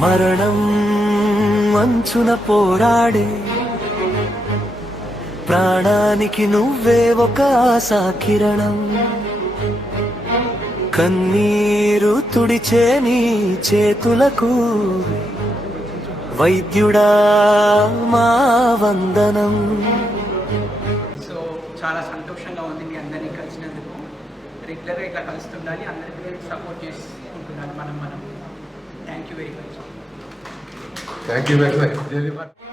మరణం అంచున పోరాడే ప్రాణానికి నువ్వే ఒక ఆశా కిరణం. కన్నీరు తుడిచే నీ చేతులకు వైద్యుడా మా వందనం. సో చాలా సంతోషంగా ఉంది మీ అందరినీ కలిసినందుకు. రెగ్యులర్గా ఇట్లా కలుస్తుండాలి, అందరికీ సపోర్ట్ చేసుకుంటున్నాను మనం. Thank you very much.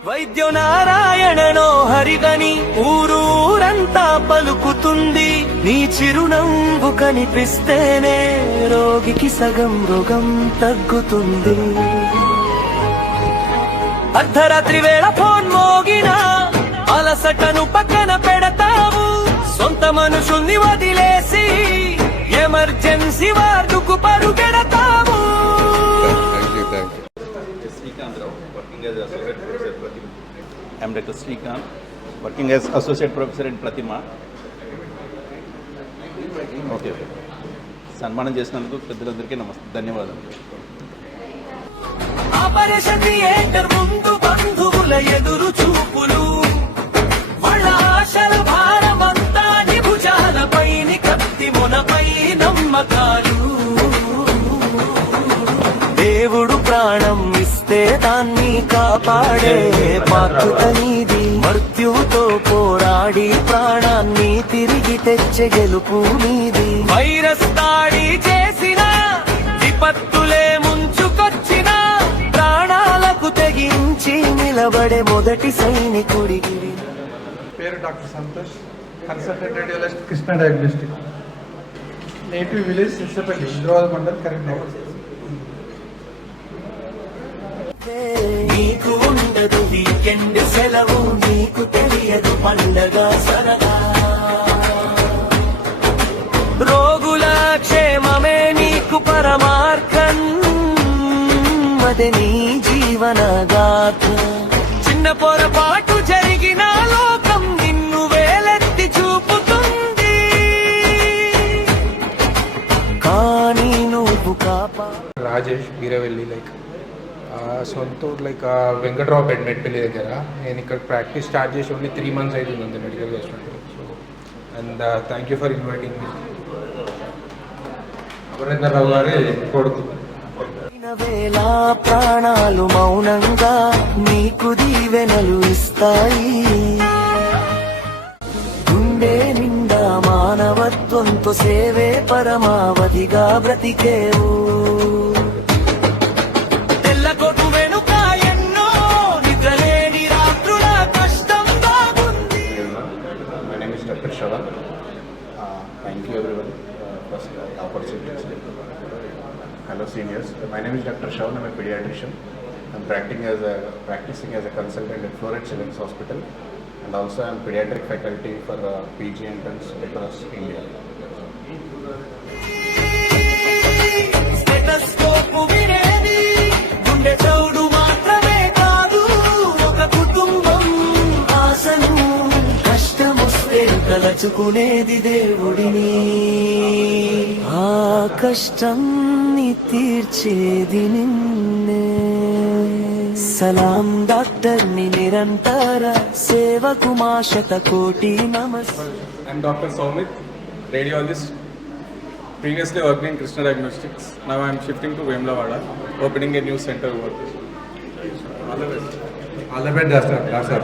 వైద్యో నారాయణనో హరిగని ఊరూరంతా పలుకుతుంది. నీ చిరునవ్వు కనిపిస్తేనే రోగికి సగం రోగం తగ్గుతుంది. అర్ధరాత్రి వేళ ఫోన్ మోగినా అలసటను పక్కన పెడతావు. సొంత మనుషుల్ని వదిలేసి ఎమర్జెన్సీ వార్డుకు పరుగెడతావు. I'm Dr. Srikanth, working as Associate Professor in Pratima. Okay, సన్మానం చేసినందుకు పెద్దలందరికీ ధన్యవాదాలు. ఆపరేషన్ థియేటర్ ముందు బంధువుల ఎదురు చూపులు, వాళ్ళ ఆశల భారమంతా నీ భుజాలపై, కత్తి మొనపై నమ్మకాలు. దేవుడు ప్రాణం ఇస్తే దాన్ని కాపాడే బాధ్యత నీది. మృత్యువుతో పోరాడి ప్రాణాన్ని తిరిగి తెచ్చే గెలుపు నీది. వైరస్ దాడి చేసిన విపత్తులే ముంచుకొచ్చిన ప్రాణాలకు తెగించి నిలబడే మొదటి సైనికుడికి. పేరు doctor Santosh, consultant radiologist, Krishna diagnostic. Native village Sirsapalli, Indravada mandal, Karimnagar. నీకు ఉండదు వీకెండ్ సెలవు, నీకు తెలియదు పండగ సరదా. రోగుల క్షేమమే నీకు పరమార్థం, అదే నీ జీవన గాథ. చిన్న పొరపాటు జరిగిన లోకం నిన్ను వేలెత్తి చూపుతుంది, కానీ నువ్వు కాపా. రాజేష్ వీరవెల్లి, సొంత వెంకట్రావు పెట్ మెట్పల్లి దగ్గర. నేను ఇక్కడ ప్రాక్టీస్ స్టార్ట్ చేసి ఓన్లీ 3 months అవుతుంది medical restaurant. And thank you for inviting me. Amarendrarao గారి కొడుకు. వేళ ప్రాణాలు మౌనంగా నీకు దీవెనలు ఇస్తాయి. గుండె నిండా మానవత్వంతో సేవే పరమావధిగా బ్రతికేవు. తెల్లకొట్టు వెనుక ఎన్నో నిద్రలేని రాత్రుల కష్టం బాగుంది. My name is Dr. Shravan. Thank you everyone for the opportunity. Hello seniors. My name is Dr. Shravan. I'm a pediatrician. I'm practicing as a consultant at Florence Children's Hospital, and also I'm pediatric faculty for PG entrance across India. Stethoscope వినేది గుండె చౌడు మాత్రమే కాదు, ఒక కుటుంబం ఆశను. కష్టమొస్తే తలచుకునేది దేవుడిని, ఆ కష్టం తీర్చేది నిన్నే. సలాం డాక్టర్ ని నిరంతర సేవకు మా శతకోటి నమస్తే. I'm Dr. Soumit, radiologist. Previously working in Krishna Diagnostics. Now I'm shifting to Vemlavada, opening a new center over there. All the best. All the best, Doctor.